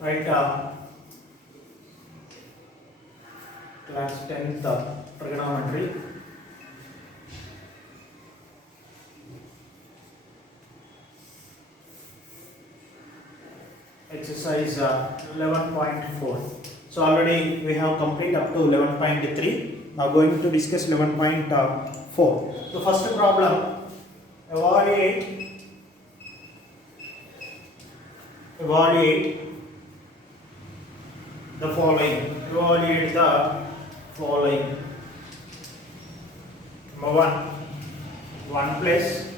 Right, class 10th trigonometry. Exercise 11.4. So already we have complete up to 11.3. Now going to discuss 11.4. The first problem, evaluate the following. Evaluate the following. Number 1 plus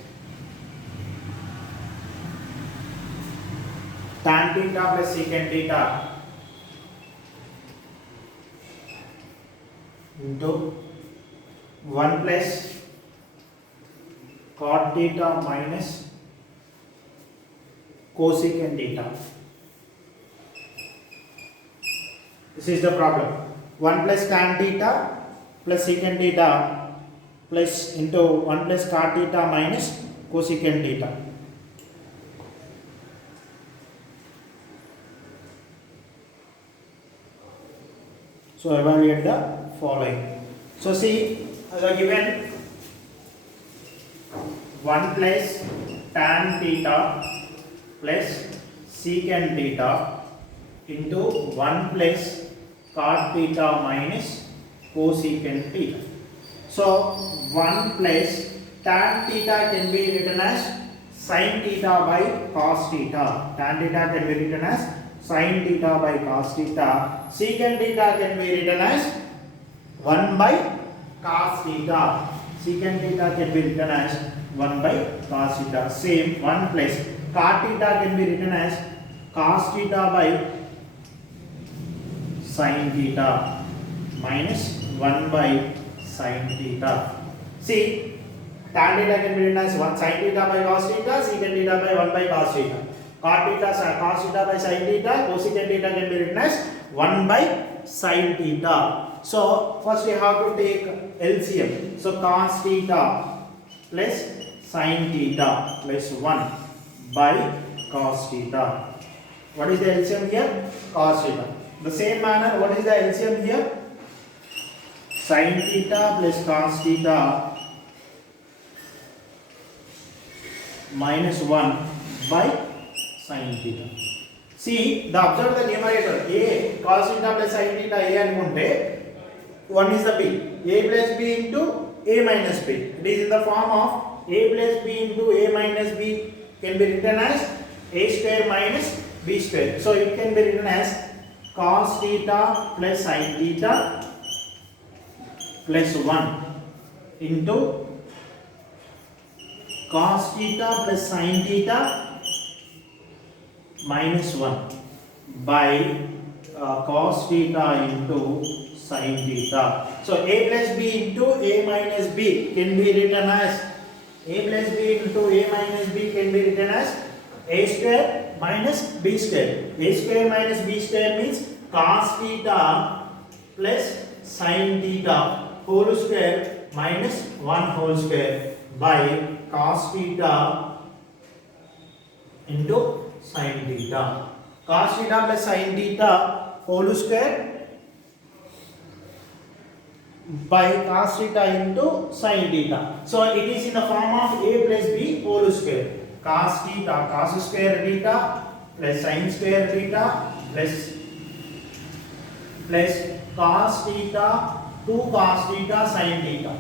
tan theta plus secant theta into 1 plus cot theta minus cosecant theta. This is the problem. 1 plus tan theta plus secant theta plus into 1 plus cot theta minus cosecant theta. So evaluate the following. So see, given 1 plus tan theta plus secant theta into 1 plus cot theta minus cosecant theta. So 1 plus tan theta can be written as sin theta by cos theta. Tan theta can be written as sin theta by cos theta. Secant theta can be written as 1 by cos theta. Secant theta can be written as 1 by cos theta. Same 1 plus cot theta can be written as cos theta by sin theta minus 1 by sin theta. See, tan theta can be written as 1 sin theta by cos theta, secant theta by 1 by cos theta. Cot theta, cos theta by sin theta, cosecant theta can be written as 1 by sin theta. So first we have to take LCM. So cos theta plus sin theta plus 1 by cos theta. What is the LCM here? Cos theta. The same manner, what is the LCM here? Sin theta plus cos theta minus 1 by sin theta. See, observe the numerator. A cos theta plus sin theta A anukunte 1 is the B. A plus B into A minus B. It is in the form of A plus B into A minus B can be written as A square minus B square. So it can be written as cos theta plus sin theta plus 1 into cos theta plus sin theta minus 1 by cos theta into sin theta. So A plus B into A minus B can be written as A plus B into A minus B can be written as A square minus B square. A square minus B square means cos theta plus sin theta whole square minus 1 whole square by cos theta into sin theta. Cos theta plus sin theta whole square by cos theta into sin theta. So it is in the form of A plus B whole square. Cos theta, cos square theta plus sin square theta plus cos theta 2 cos theta sin theta.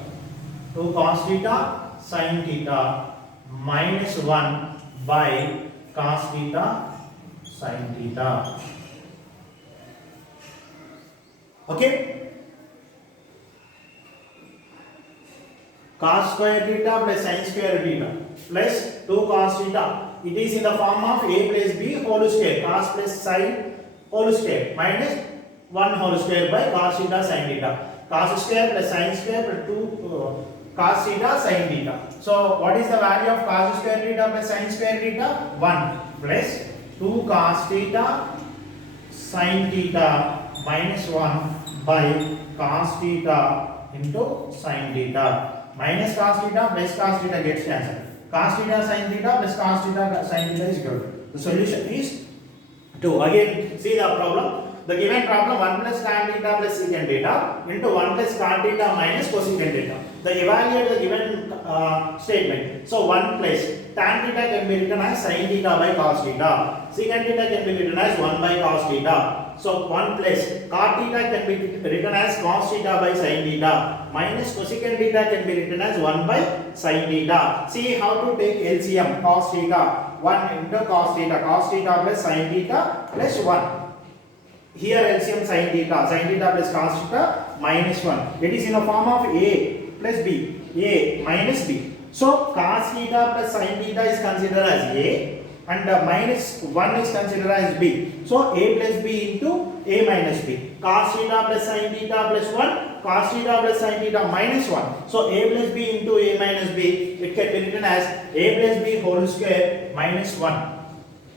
2 cos theta sin theta minus 1 by cos theta sin theta. Okay? Cos square theta plus sin square theta plus 2 cos theta. It is in the form of A plus B whole square. Cos plus sin whole square minus 1 whole square by cos theta sin theta. Cos square plus sin square plus 2 cos theta sin theta. So what is the value of cos square theta plus sin square theta? 1 plus 2 cos theta sin theta minus 1 by cos theta into sin theta. Minus cos theta plus cos theta gets cancelled. Cos theta sin theta plus cos theta sin theta is good. The solution is 2. Again, see the problem. The given problem 1 plus tan theta plus secant theta into 1 plus cot theta minus cosecant theta. The evaluate the given statement. So 1 plus tan theta can be written as sin theta by cos theta. Secant theta can be written as 1 by cos theta. So 1 plus cot theta can be written as cos theta by sin theta minus cosecant theta can be written as 1 by sin theta. See how to take LCM cos theta 1 into cos theta plus sin theta plus 1. Here LCM sin theta plus cos theta minus 1. It is in the form of A plus B, A minus B. So cos theta plus sin theta is considered as A and minus 1 is considered as B. So A plus B into A minus B. Cos theta plus sin theta plus 1, cos theta plus sin theta minus 1. So A plus B into A minus B, it can be written as A plus B whole square minus 1.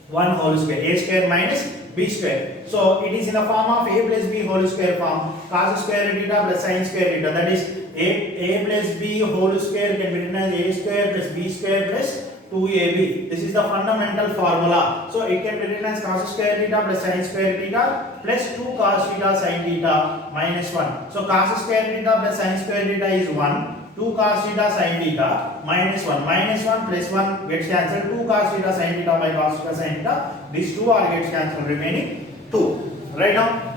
1 whole square, A square minus B square. So it is in the form of A plus B whole square form. Cos square theta plus sin square theta. That is A plus B whole square can be written as A square plus B square plus 2AB. This is the fundamental formula. So it can be written as cos square theta plus sin square theta plus 2 cos theta sin theta minus 1. So cos square theta plus sin square theta is 1. 2 cos theta sin theta minus 1. Minus 1 plus 1 gets cancelled. 2 cos theta sin theta by cos theta sin theta. These two are gets cancelled. Remaining 2. Write down.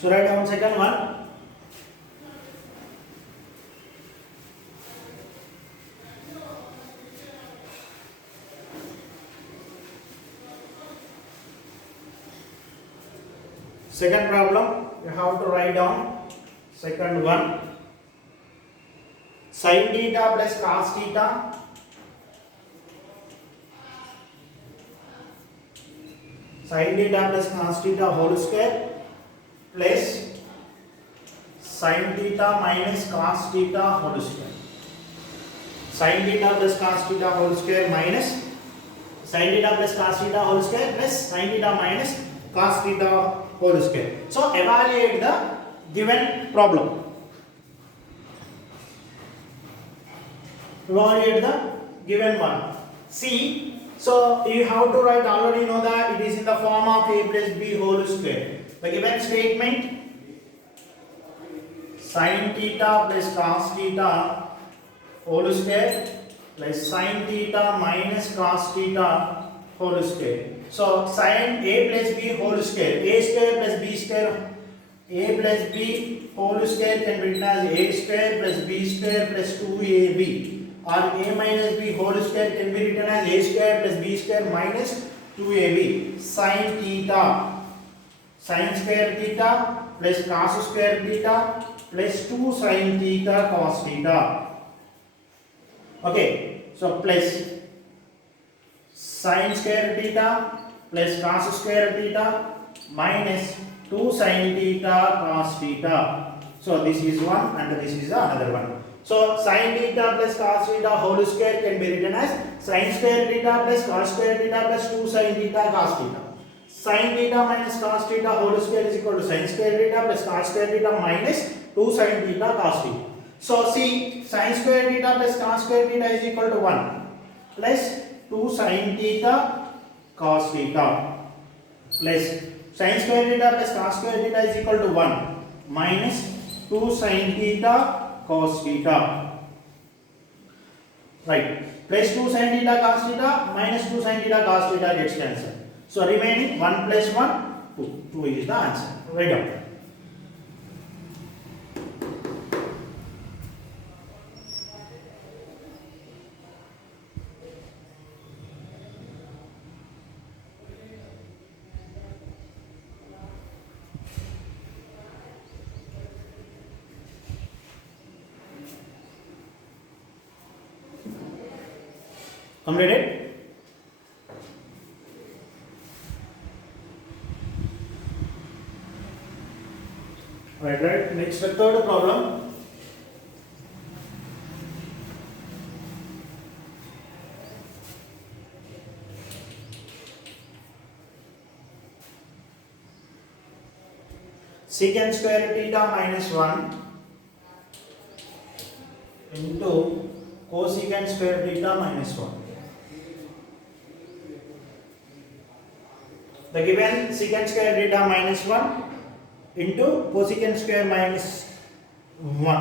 So write down second one. Second problem, you have to write down second one. Sin theta plus cos theta whole square plus sin theta minus cos theta whole square. Sin theta plus cos theta whole square minus sin theta plus cos theta whole square plus sin theta minus cos theta whole square. So evaluate the given problem. Evaluate the given one. See, so you have to write, already know that it is in the form of A plus B whole square. The given statement sin theta plus cos theta whole square plus sin theta minus cos theta whole square. So sin A plus B whole square, A square plus B square, A plus B whole square can be written as A square plus B square plus 2AB, or A minus B whole square can be written as A square plus B square minus 2AB. Sin theta, sin square theta plus cos square theta plus 2 sin theta cos theta. Okay, so plus sin square theta plus cos square theta minus 2 sin theta cos theta. So this is one and this is another one. So sin theta plus cos theta whole square can be written as sin square theta plus cos square theta plus 2 sin theta cos theta. Sin theta minus cos theta whole square is equal to sin square theta plus cos square theta minus 2 sin theta cos theta. So see, sin square theta plus cos square theta is equal to 1 plus 2 sin theta cos theta plus sin square theta plus cos square theta is equal to 1 minus 2 sin theta cos theta. Right. Plus 2 sin theta cos theta minus 2 sin theta cos theta gets cancelled. So remaining 1 plus 1, 2. 2 is the answer. Write down. Completed? Right. Next, the third problem. Secant square theta minus 1 into cosecant square theta minus 1. The given secant square theta minus 1 into cosecant square minus 1,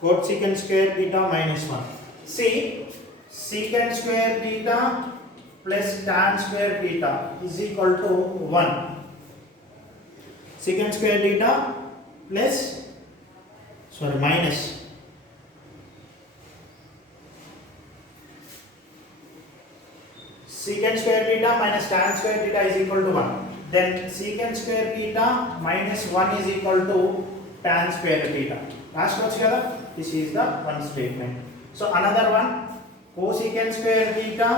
cosecant square theta minus 1. See, secant square theta plus tan square theta is equal to 1. Secant square theta plus, minus secant square theta minus tan square theta is equal to 1. Then secant square theta minus 1 is equal to tan square theta. Last what's here? This is the one statement. So another one, cosecant square theta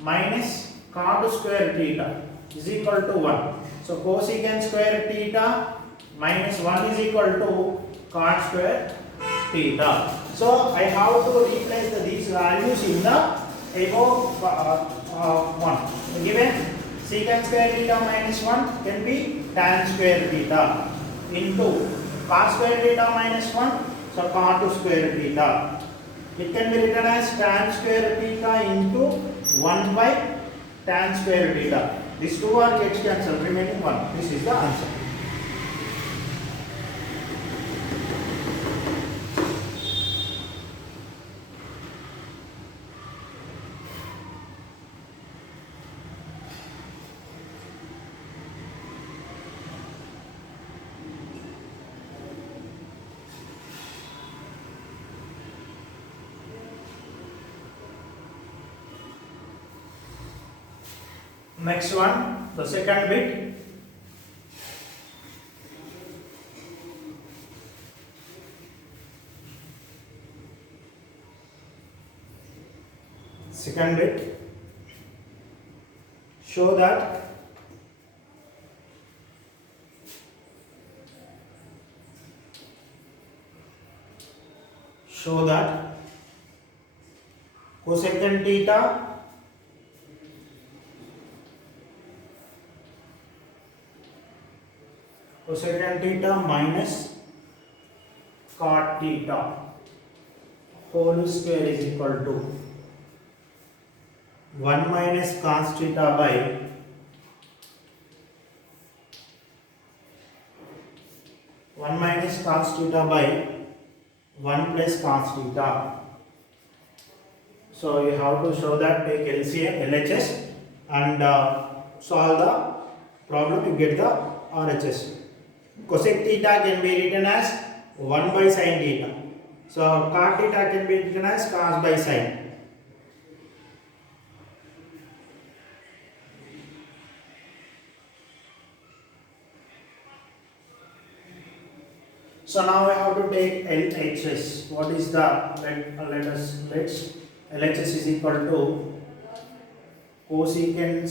minus cot square theta is equal to 1. So cosecant square theta minus 1 is equal to cot square theta. So I have to replace these values in the above one. Given secant square theta minus 1 can be tan square theta into cos square theta minus 1, so cot square theta. It can be written as tan square theta into 1 by tan square theta. These two are gets cancelled, remaining 1. This is the answer. Next one, the second bit. Second bit, show that cosecant theta minus cot theta whole square is equal to 1 minus cos theta by 1 plus cos theta. So you have to show that, take LCM, LHS and solve the problem, you get the RHS. Cosec theta can be written as 1 by sin theta. So cot theta can be written as cos by sin. So now I have to take LHS. What is the let's LHS is equal to cosecant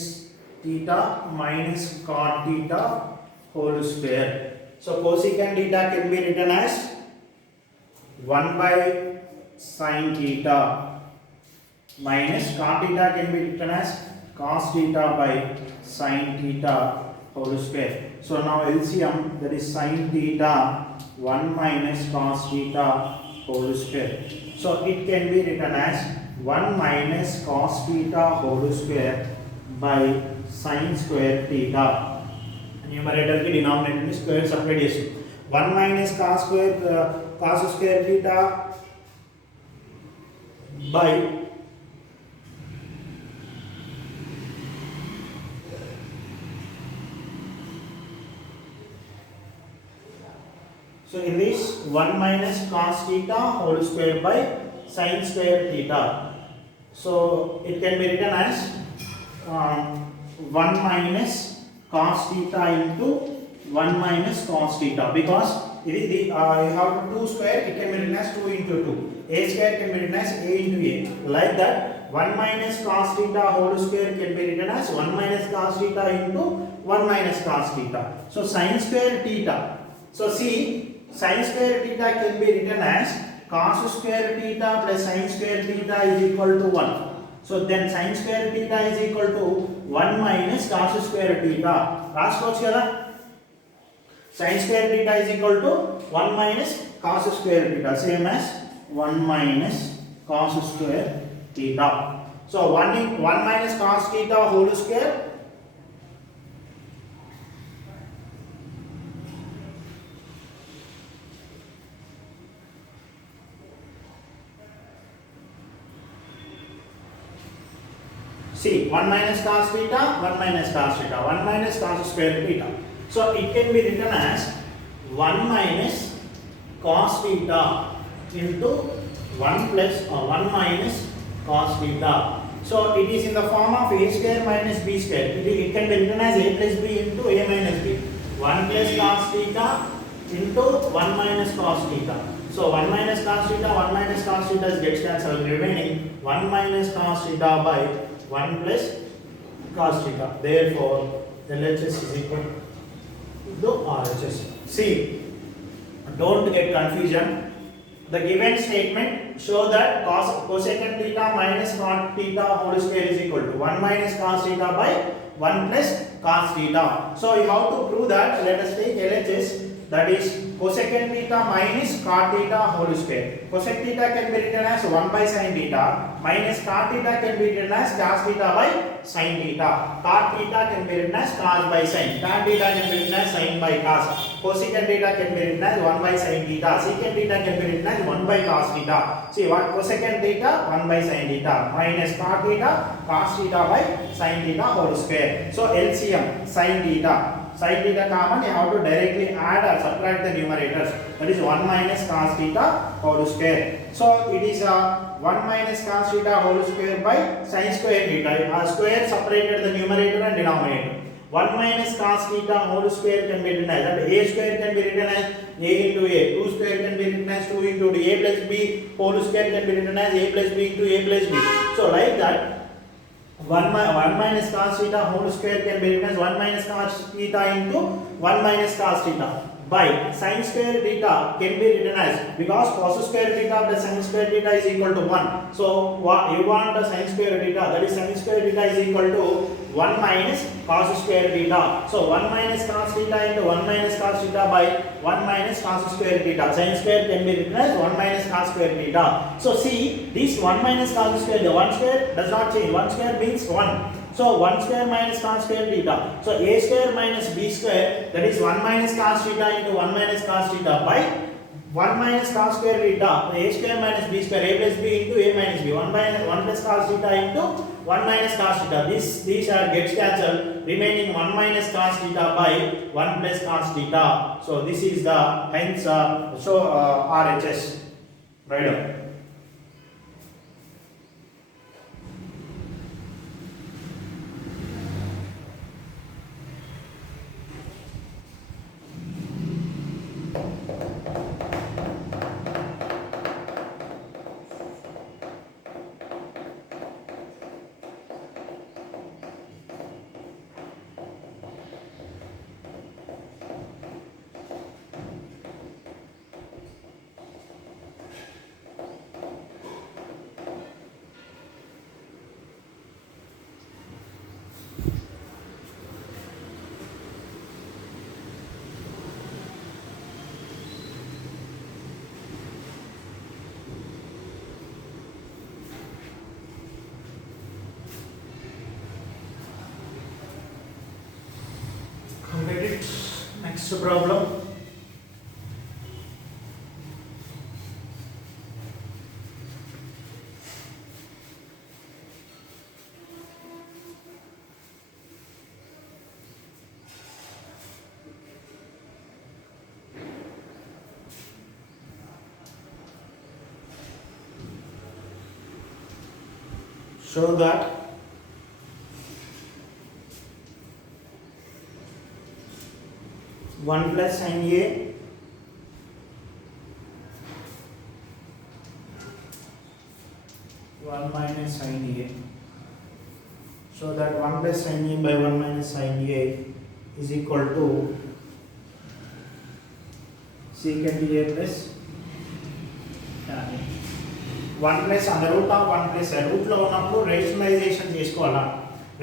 theta minus cot theta whole square. So cosecant theta can be written as 1 by sin theta minus cot theta can be written as cos theta by sin theta whole square. So now LCM, that is sin theta 1 minus cos theta whole square. So it can be written as 1 minus cos theta whole square by sin square theta. Numerator की denominator में square separate చేసి 1 minus cos square theta by so in this 1 minus cos theta whole square by sin square theta. So it can be written as 1 minus cos theta into 1 minus cos theta, because it is the you have 2 square, it can be written as 2 into 2. A square can be written as a into a. Like that, 1 minus cos theta whole square can be written as 1 minus cos theta into 1 minus cos theta. So sin square theta. So see, sin square theta can be written as cos square theta plus sin square theta is equal to 1. So then sin square theta is equal to 1 minus cos square theta. రాసుకోవచ్చు కదా, sin square theta is equal to 1 minus cos square theta, same as 1 minus cos square theta. So 1 minus cos theta whole square see 1 minus cos theta, 1 minus cos theta, 1 minus cos square theta. So it can be written as 1 minus cos theta into 1 plus or 1 minus cos theta. So it is in the form of a square minus b square. It can be written as a plus b into a minus b. 1 plus cos theta into 1 minus cos theta. So 1 minus cos theta, 1 minus cos theta gets cancelled, remaining 1 minus cos theta by 1 plus cos theta. Therefore, LHS is equal to RHS. See, don't get confusion. The given statement show that cosecant theta minus cot theta whole square is equal to 1 minus cos theta by 1 plus cos theta. So you have to prove that. Let us take LHS, that is cosecant theta minus cot theta whole square. Cosec theta can be written as 1 by sin theta minus cot theta can be written as cos theta by sin theta. Cot theta can be written as cos by sin. Tan theta can be written as sin by cos. Cosecant theta can be written as 1 by sin theta. Secant theta can be written as 1 by cos theta. See what cosecant theta 1 by sin theta minus cot theta cos theta by sin theta whole square. So LCM sin theta. Sin theta common, you have to directly add or subtract the numerators. That is 1 minus cos theta whole square. So it is 1 minus cos theta whole square by sin square theta. Square separated the numerator and denominator. 1 minus cos theta whole square can be written as, a square can be written as a into a, 2 square can be written as 2 into a plus b whole square can be written as a plus b into a plus b. So like that, 1 minus cos theta whole square can be written as 1 minus cos theta into 1 minus cos theta by sin square theta can be written as, because cos square theta plus sin square theta is equal to 1. So you want the sin square theta, that is sin square theta is equal to 1 minus cos square theta. So 1 minus cos theta into 1 minus cos theta by 1 minus cos square theta. Sin square can be written as 1 minus cos square theta. So see, this 1 minus cos square, the 1 square does not change. 1 square means 1. So 1 square minus cos square theta. So a square minus b square, that is 1 minus cos theta into 1 minus cos theta by 1 minus cos square theta. A square minus b square, a plus b into a minus b. 1 plus cos theta into 1 minus cos theta. These are gets cancelled, remaining 1 minus cos theta by 1 plus cos theta. So this is the hence RHS. Right up. Next problem. Show that 1 plus sin A 1 minus sin A. So that 1 plus sin A by 1 minus sin A is equal to secant A plus tan A. 1 plus under root of 1 plus root లో ఉన్నప్పుడు rationalization చేసుకోవాలా.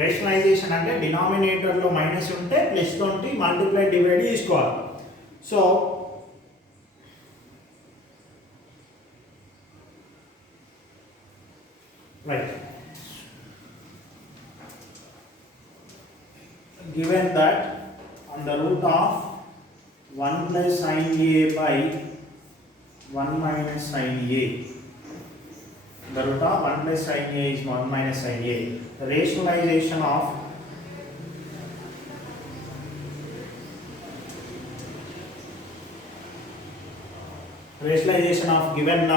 Rationalization అంటే denominator లో minus ఉంటే plus తోటి multiply divide చేసుకోవాలి. So right, given that on the root of 1 plus sin A by 1 minus sin A, the root of 1 plus sin A is 1 minus sin A. The rationalization of given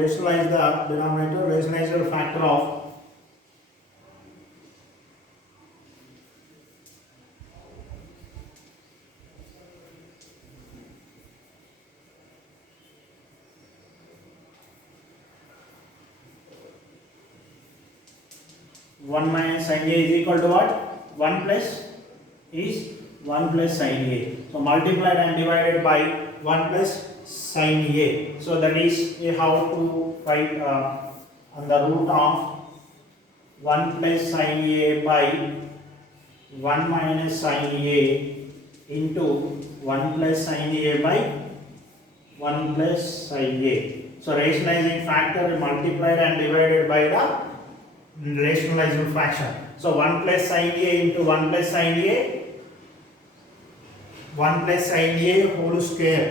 rationalize the denominator, rationalize the factor of 1 minus sin A is equal to what? 1 plus is 1 plus sin A. So multiplied and divided by 1 plus sin A. So that is how to write on the root of 1 plus sin A by 1 minus sin A into 1 plus sin A by 1 plus sin A. So rationalizing factor multiplied and divided by the rationalizable fraction. So 1 plus sin A into 1 plus sin A, 1 plus sin A whole square,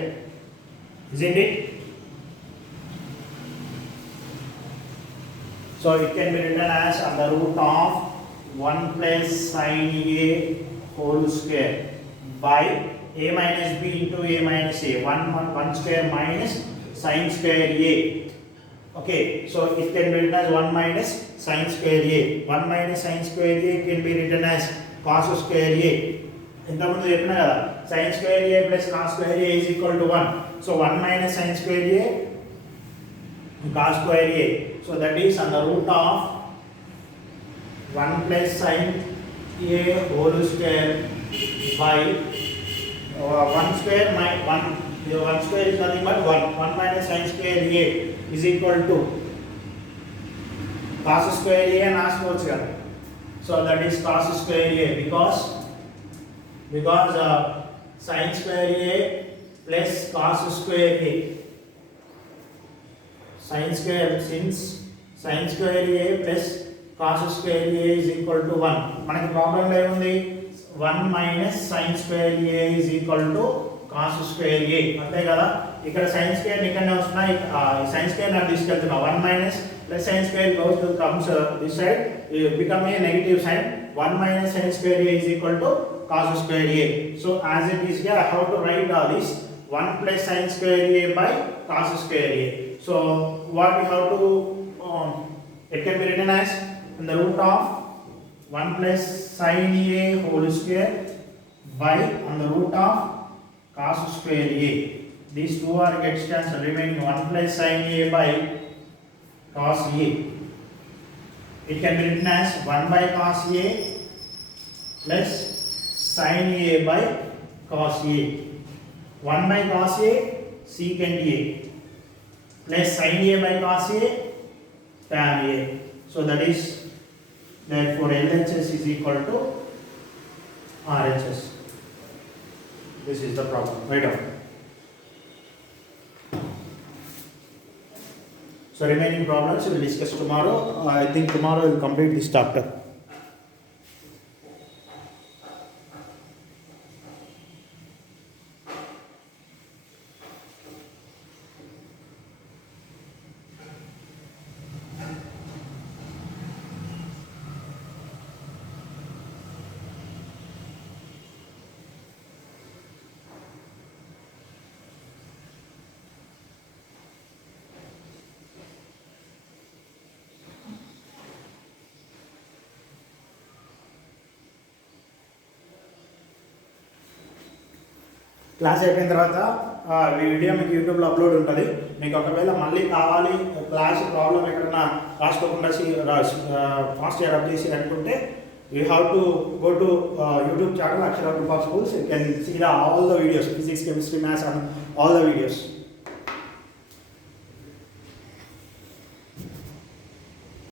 isn't it? So it can be written as under root of 1 plus sin A whole square by A minus B into A minus A, 1 square minus sin square A. Okay, so it can be written as 1 minus sin square A. 1 minus sin square A can be written as cos square A. ఇంతకుముందు చెప్పినా కదా sin square A plus cos square A is equal to 1. So 1 minus sin square A cos square A. So that is on the root of 1 plus sin A whole square by 1 square minus 1 square is nothing but 1 minus sin square A is equal to cos square A and ask here. So that is cos square A because sin square A plus cos square A. Since sin square A plus cos square A is equal to 1. మనకి problem ఏముంది 1 minus sin square A is equal to cos square A. అంతే కదా, ఇక్కడ sin square ఇక్కడనే వస్తున్నాయి, sin square నాకు తీసుకెళ్తున్నా 1 minus plus sin square goes to comes this side, become a negative sign. 1 minus sin square A is equal to cos square A. So as it is here, I have to write this 1 plus sin square A by cos square A. So what we have to it can be written as in the root of 1 plus sin A whole square by on the root of cos square A. These two are gets cancelled, remaining 1 plus sin A by cos A. It can be written as 1 by cos A plus sin A by cos A. 1 by cos A secant A plus sin A by cos A tan A. So that is, therefore LHS is equal to RHS. This is the problem. Write down. So remaining problems we will discuss tomorrow. I think tomorrow we will complete this chapter. Class అయిపోయిన తర్వాత video మీకు యూట్యూబ్లో upload ఉంటుంది. మీకు ఒకవేళ మళ్ళీ కావాలి class problem ఎక్కడన్నా రాసుకోకుండా ఫాస్ట్ అడాప్ట్ చేసి అనుకుంటే you have to go to YouTube channel Akshara Group of Schools. You can see all the videos, physics, chemistry, maths, and all the videos.